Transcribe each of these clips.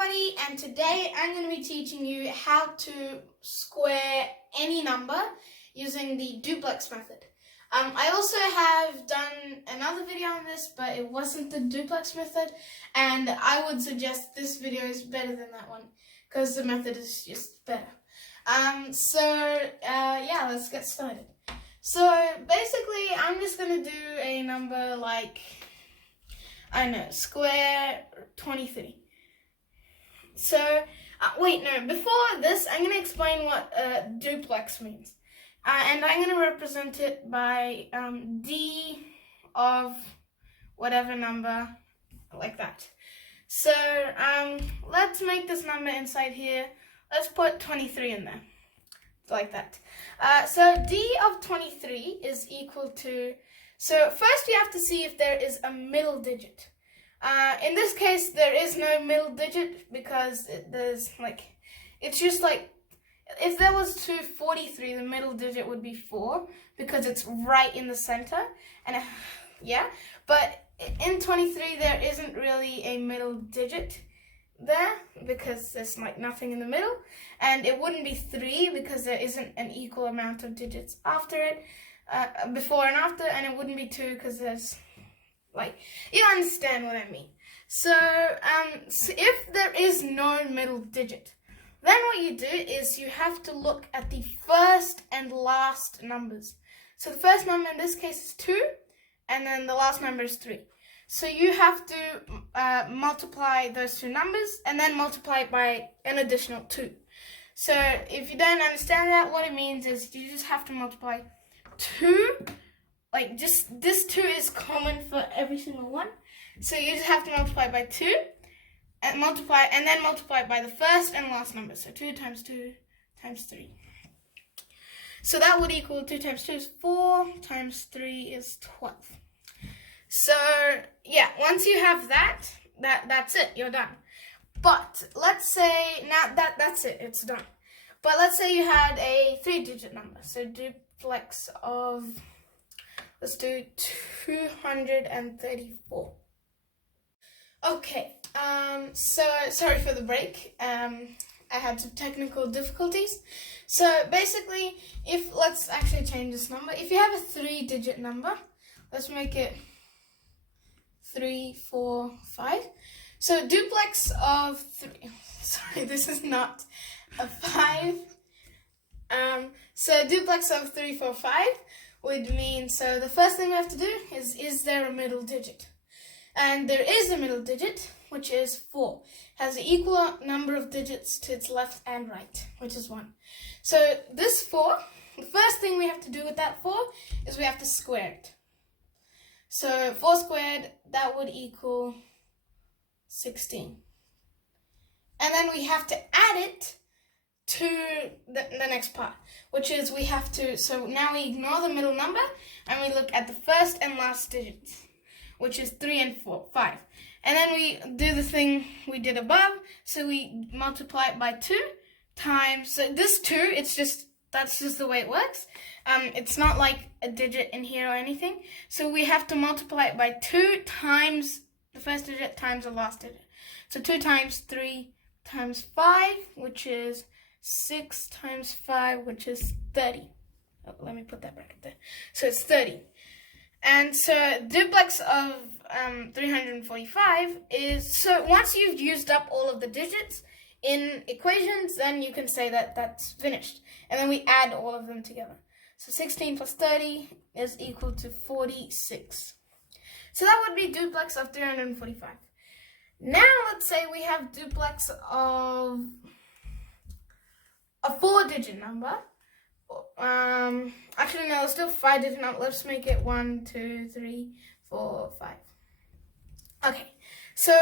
everybody, and today I'm going to be teaching you how to square any number using the duplex method. I also have done another video on this, but it wasn't the duplex method, and I would suggest this video is better than that one because the method is just better. Yeah, let's get started. So basically, I'm just going to do a number like, I don't know, square 23. So, wait, no, before this, I'm going to explain what duplex means. And I'm going to represent it by d of whatever number, like that. So, let's make this number inside here. Let's put 23 in there, like that. So, d of 23 is equal to, so first you have to see if there is a middle digit. In this case, there is no middle digit because it's just like, if there was 243, the middle digit would be 4 because it's right in the center. And yeah, but in 23, there isn't really a middle digit there because there's like nothing in the middle. And it wouldn't be 3 because there isn't an equal amount of digits after it, before and after, and it wouldn't be 2 because there's, like, you understand what I mean. So, if there is no middle digit, then what you do is you have to look at the first and last numbers. So the first number in this case is 2, and then the last number is 3. So you have to multiply those two numbers, and then multiply it by an additional 2. So if you don't understand that, what it means is you just have to multiply 2. Like, just this 2 is common for every single one. So you just have to multiply by 2 and then multiply by the first and last number. So 2 times 2 times 3. So that would equal 2 times 2 is 4 times 3 is 12. So yeah, once you have that's it, you're done. But let's say, now that's it, it's done. But let's say you had a 3-digit number. So duplex of, let's do 234. Okay, so sorry for the break. I had some technical difficulties. So basically, let's actually change this number. If you have a 3-digit number, let's make it 3, 4, 5. So duplex of 3, sorry, this is not a 5. So duplex of 3, 4, 5 would mean, so the first thing we have to do is there a middle digit? And there is a middle digit, which is 4. Has an equal number of digits to its left and right, which is 1. So this 4, the first thing we have to do with that 4 is we have to square it. So 4 squared, that would equal 16. And then we have to add it to the next part, which is we have to, so now we ignore the middle number and we look at the first and last digits, which is 3 and 5. And then we do the thing we did above, so we multiply it by 2 times, so this 2, that's just the way it works. It's not like a digit in here or anything, so we have to multiply it by 2 times the first digit times the last digit. So 2 times 3 times 5, which is 6 times 5, which is 30. Oh, let me put that bracket there. So it's 30. And so duplex of 345 is, so once you've used up all of the digits in equations, then you can say that that's finished. And then we add all of them together. So 16 plus 30 is equal to 46. So that would be duplex of 345. Now let's say we have duplex of a 4-digit number. Actually no, let's do a 5-digit number. Let's make it 1, 2, 3, 4, 5. Okay, so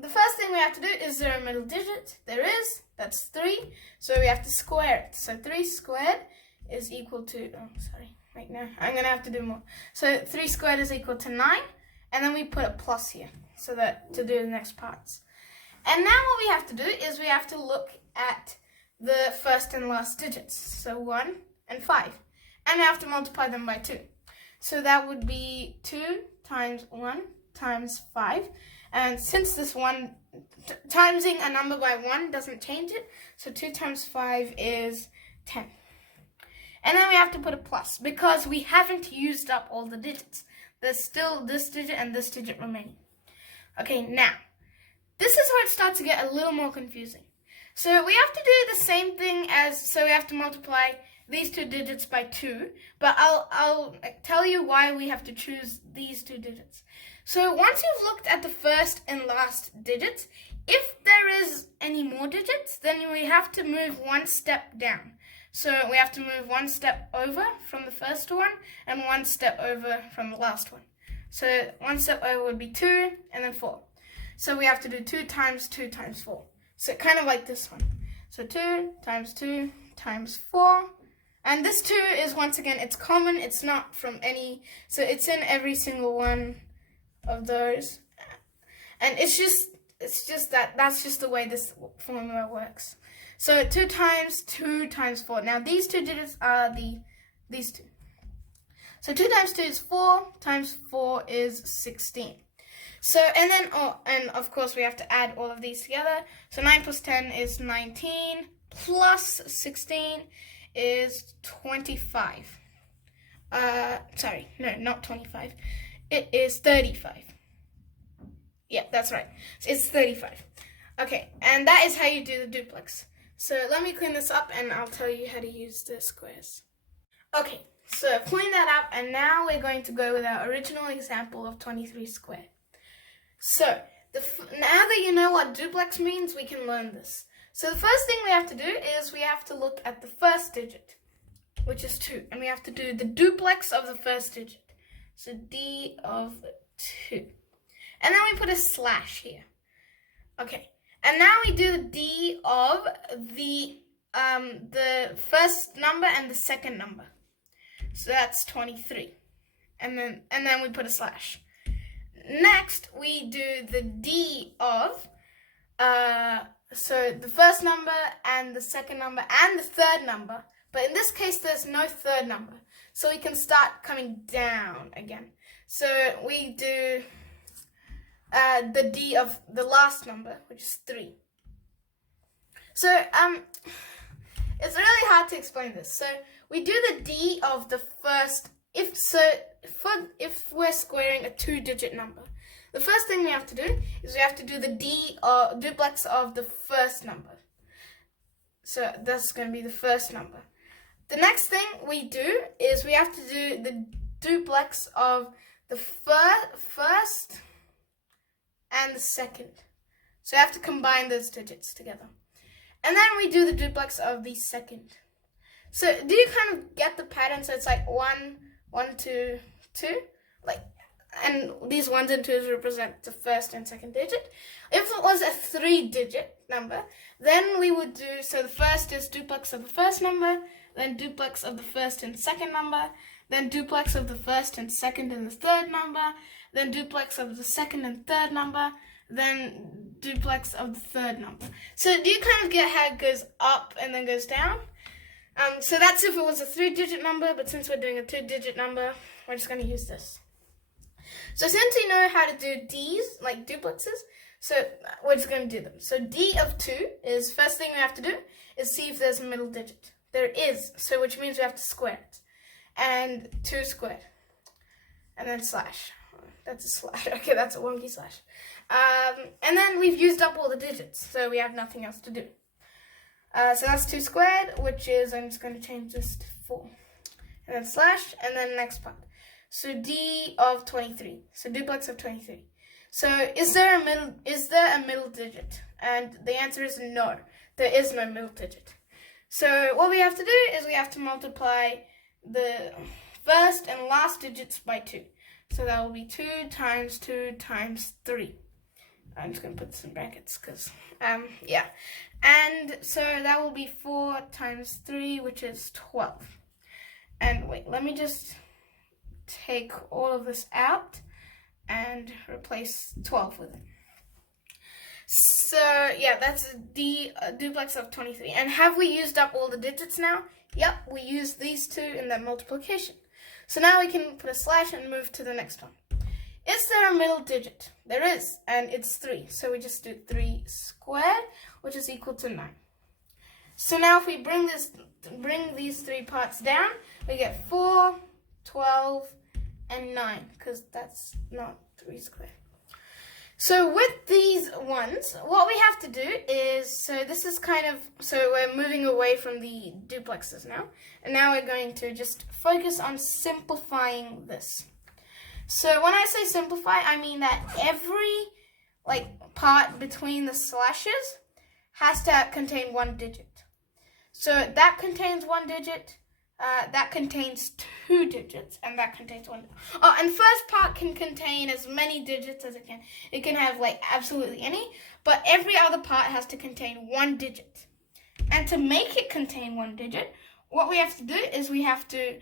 the first thing we have to do is there a middle digit? There is, that's 3. So we have to square it. So 3 squared is equal to, wait, no, I'm gonna have to do more. So 3 squared is equal to 9, and then we put a plus here so that to do the next parts. And now what we have to do is we have to look at the first and last digits, so 1 and 5, and we have to multiply them by 2. So that would be 2 times 1 times 5. And since this one, timesing a number by 1 doesn't change it, so 2 times 5 is 10. And then we have to put a plus, because we haven't used up all the digits. There's still this digit and this digit remaining. Okay, now, this is where it starts to get a little more confusing. So we have to do the same thing so we have to multiply these 2 digits by 2, but I'll tell you why we have to choose these 2 digits. So once you've looked at the first and last digits, if there is any more digits, then we have to move one step down. So we have to move one step over from the first one and one step over from the last one. So one step over would be 2 and then 4. So we have to do 2 times 2 times 4. So kind of like this one. So 2 times 4. And this 2 is, once again, it's common. It's not from any, so it's in every single one of those. And it's just that's just the way this formula works. So 2 times 4. Now these 2 digits are these 2. So 2 times 2 is 4, times 4 is 16. So, and then, and of course we have to add all of these together. So 9 plus 10 is 19, plus 16 is 25. Sorry, no, not 25. It is 35. Yeah, that's right. It's 35. Okay, and that is how you do the duplex. So let me clean this up and I'll tell you how to use the squares. Okay, so I've cleaned that up, and now we're going to go with our original example of 23 squared. So, now that you know what duplex means, we can learn this. So the first thing we have to do is we have to look at the first digit, which is 2. And we have to do the duplex of the first digit. So d of 2. And then we put a slash here. Okay. And now we do the d of the first number and the second number. So that's 23. And then we put a slash. Next, we do the d of, so the first number and the second number and the third number. But in this case, there's no third number. So we can start coming down again. So we do the d of the last number, which is 3. So it's really hard to explain this. So we do the d of the first, if we're squaring a 2-digit number, the first thing we have to do is we have to do the duplex of the first number. So that's going to be the first number. The next thing we do is we have to do the duplex of the first and the second. So you have to combine those digits together. And then we do the duplex of the second. So do you kind of get the pattern? So it's like 1, 2, 2, like, and these 1s and 2s represent the first and second digit. If it was a 3-digit number, then we would do, so the first is duplex of the first number, then duplex of the first and second number, then duplex of the first and second and the third number, then duplex of the second and third number, then duplex of the third number. So do you kind of get how it goes up and then goes down? So that's if it was a 3-digit number, but since we're doing a 2-digit number, we're just going to use this. So since we know how to do D's, like duplexes, so we're just going to do them. So D of 2 is, first thing we have to do is see if there's a middle digit. There is, so which means we have to square it. And 2 squared. And then slash. That's a slash. Okay, that's a wonky slash. And then we've used up all the digits, so we have nothing else to do. So that's 2 squared, which is, I'm just going to change this to 4. And then slash, and then next part. So D of 23. So duplex of 23. So is there a middle digit? And the answer is no. There is no middle digit. So what we have to do is we have to multiply the first and last digits by 2. So that will be 2 times 2 times 3. I'm just going to put this in brackets because, yeah. And so that will be 4 times 3, which is 12. And wait, let me just take all of this out and replace 12 with it. So, yeah, that's the duplex of 23. And have we used up all the digits now? Yep, we used these two in that multiplication. So now we can put a slash and move to the next one. Is there a middle digit? There is, and it's 3. So we just do 3 squared, which is equal to 9. So now if we bring these 3 parts down, we get 4, 12, and 9, because that's not 3 squared. So with these ones, what we have to do is, so we're moving away from the duplexes now, and now we're going to just focus on simplifying this. So when I say simplify, I mean that every part between the slashes has to contain 1 digit. So that contains 1 digit, that contains 2 digits, and that contains 1. Oh, and first part can contain as many digits as it can. It can have absolutely any, but every other part has to contain 1 digit. And to make it contain 1 digit, what we have to do is we have to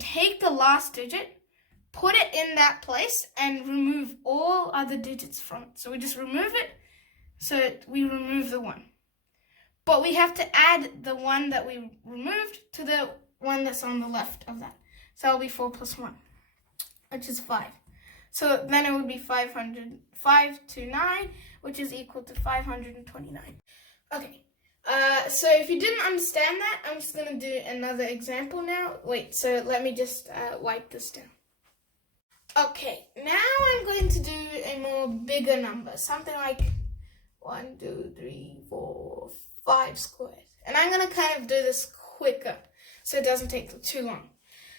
take the last digit, put it in that place, and remove all other digits from it. So we just remove it, so we remove the 1. But we have to add the 1 that we removed to the one that's on the left of that. So that'll be 4 plus 1, which is 5. So then it would be 5 to 9, which is equal to 529. Okay, so if you didn't understand that, I'm just going to do another example now. Wait, so let me just wipe this down. Okay, now I'm going to do a more bigger number, something like 1, 2, 3, 4, 5 squared. And I'm going to kind of do this quicker so it doesn't take too long.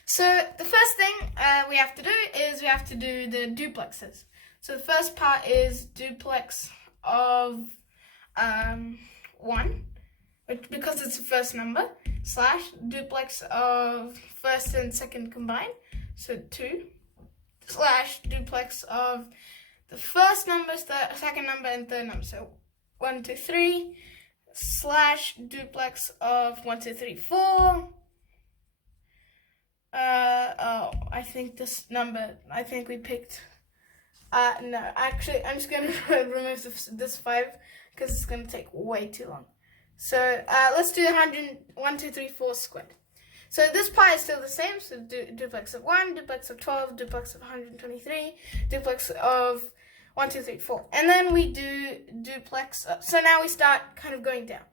So the first thing we have to do is we have to do the duplexes. So the first part is duplex of 1, because it's the first number, slash duplex of first and second combined, so 2, slash duplex of the first number, second number, and third number, so 1, 2, 3, slash duplex of 1, 2, 3, 4. I think we picked, no, actually, I'm just going to remove this 5, because it's going to take way too long. So, let's do 1, 2, 3, 4 squared. So this part is still the same, so duplex of 1, duplex of 12, duplex of 123, duplex of 1, 2, 3, 4. And then we do duplex, so now we start kind of going down.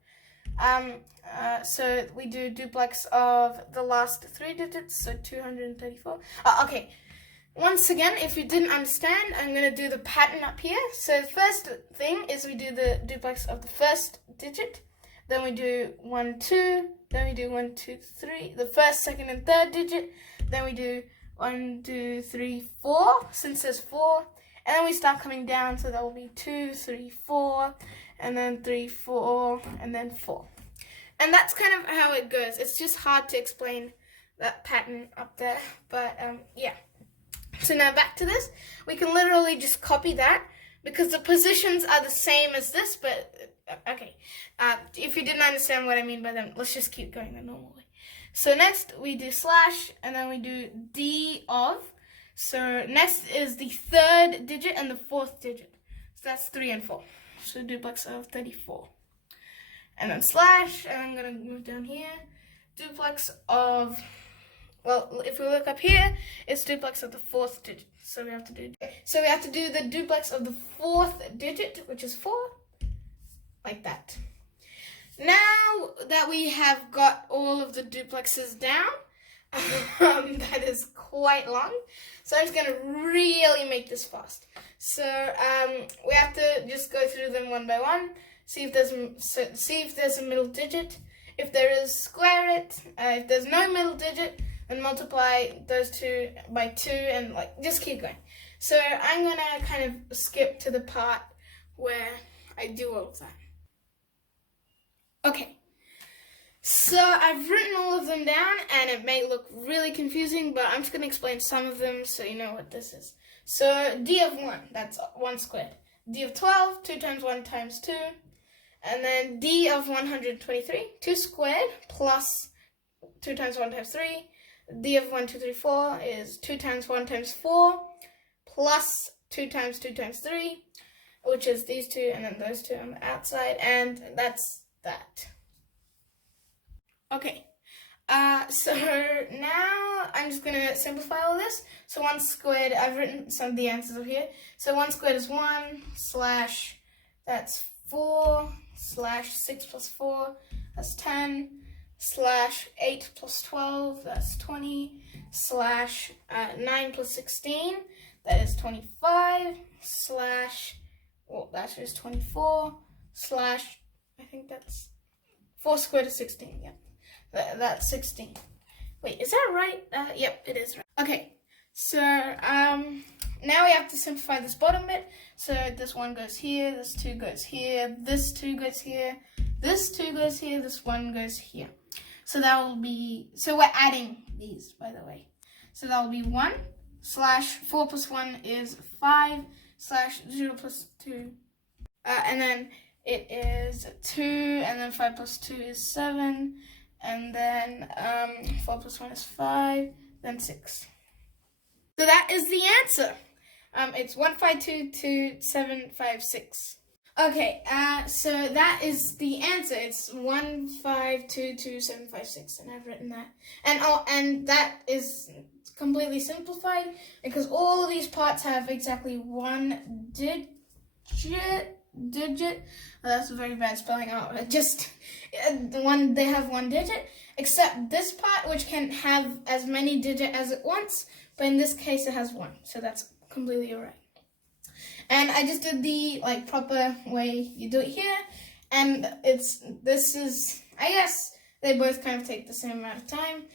So we do duplex of the last 3 digits, so 234. Okay, once again, if you didn't understand, I'm going to do the pattern up here. So the first thing is we do the duplex of the first digit, then we do 1, 2, then we do 1, 2, 3, the first, second, and third digit, then we do 1, 2, 3, 4, since there's 4, and then we start coming down, so that will be 2, 3, 4, and then 3, 4, and then 4. And that's kind of how it goes. It's just hard to explain that pattern up there, but yeah. So now back to this. We can literally just copy that, because the positions are the same as this, but okay. If you didn't understand what I mean by them, let's just keep going the normal way. So next we do slash, and then we do d of. So next is the third digit and the fourth digit. So that's 3 and 4. So duplex of 34. And then slash, and I'm going to move down here. Duplex of, well, if we look up here, it's duplex of the fourth digit. So we have to do the duplex of the fourth digit, which is 4, like that. Now that we have got all of the duplexes down, that is quite long, so I'm just going to really make this fast. So we have to just go through them one by one, see if there's a middle digit. If there is, square it. If there's no middle digit, then multiply those two by 2, and just keep going. So I'm going to kind of skip to the part where I do all of that. Okay, so I've written all of them down, and it may look really confusing, but I'm just going to explain some of them so you know what this is. So d of 1, that's 1 squared. D of 12, 2 times 1 times 2. And then d of 123, 2 squared plus 2 times 1 times 3. D of 1, 2, 3, 4 is 2 times 1 times 4 plus 2 times 2 times 3, which is these two, and then those two on the outside, and that's that. Okay, So now I'm just gonna simplify all this. So 1 squared, I've written some of the answers up here. So 1 squared is 1 slash, that's 4 slash 6 plus 4, that's 10, slash 8 plus 12, that's 20, slash 9 plus 16, that is 25, slash, well, that is 24, slash, I think that's 4 squared is 16, yeah. That's 16. Wait, is that right? Yep, it is right. Okay, so now we have to simplify this bottom bit. So this 1 goes here, this 2 goes here, this 2 goes here, this 2 goes here, this 1 goes here. So that will be, so we're adding these, by the way. So that will be 1 slash 4 plus 1 is 5 slash 0 plus 2. And then it is 2, and then 5 plus 2 is 7. And then 4 plus 1 is 5, then 6. So that is the answer. It's 1522756. Okay, so that is the answer. It's 1522756, and I've written that. And that is completely simplified because all these parts have exactly 1 digit. That's a very bad spelling out. They have 1 digit, except this part, which can have as many digits as it wants, but in this case it has 1, so that's completely alright. And I just did the proper way you do it here, and I guess they both kind of take the same amount of time.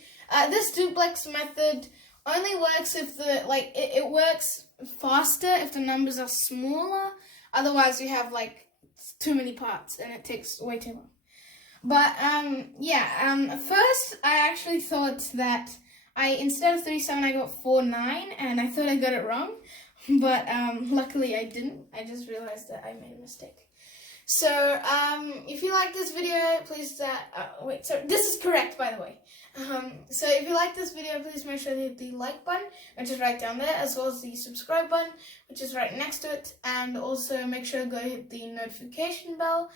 This duplex method only works if it works faster if the numbers are smaller. Otherwise, you have too many parts, and it takes way too long. But first I actually thought that instead of 37 I got 49, and I thought I got it wrong. But luckily I didn't. I just realized that I made a mistake. So if you like this video, please this is correct, by the way. So if you like this video, please make sure to hit the like button, which is right down there, as well as the subscribe button, which is right next to it, and also make sure to go hit the notification bell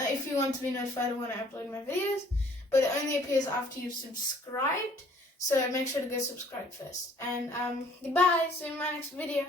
if you want to be notified when I upload my videos. But it only appears after you've subscribed, so make sure to go subscribe first. And goodbye, see you in my next video.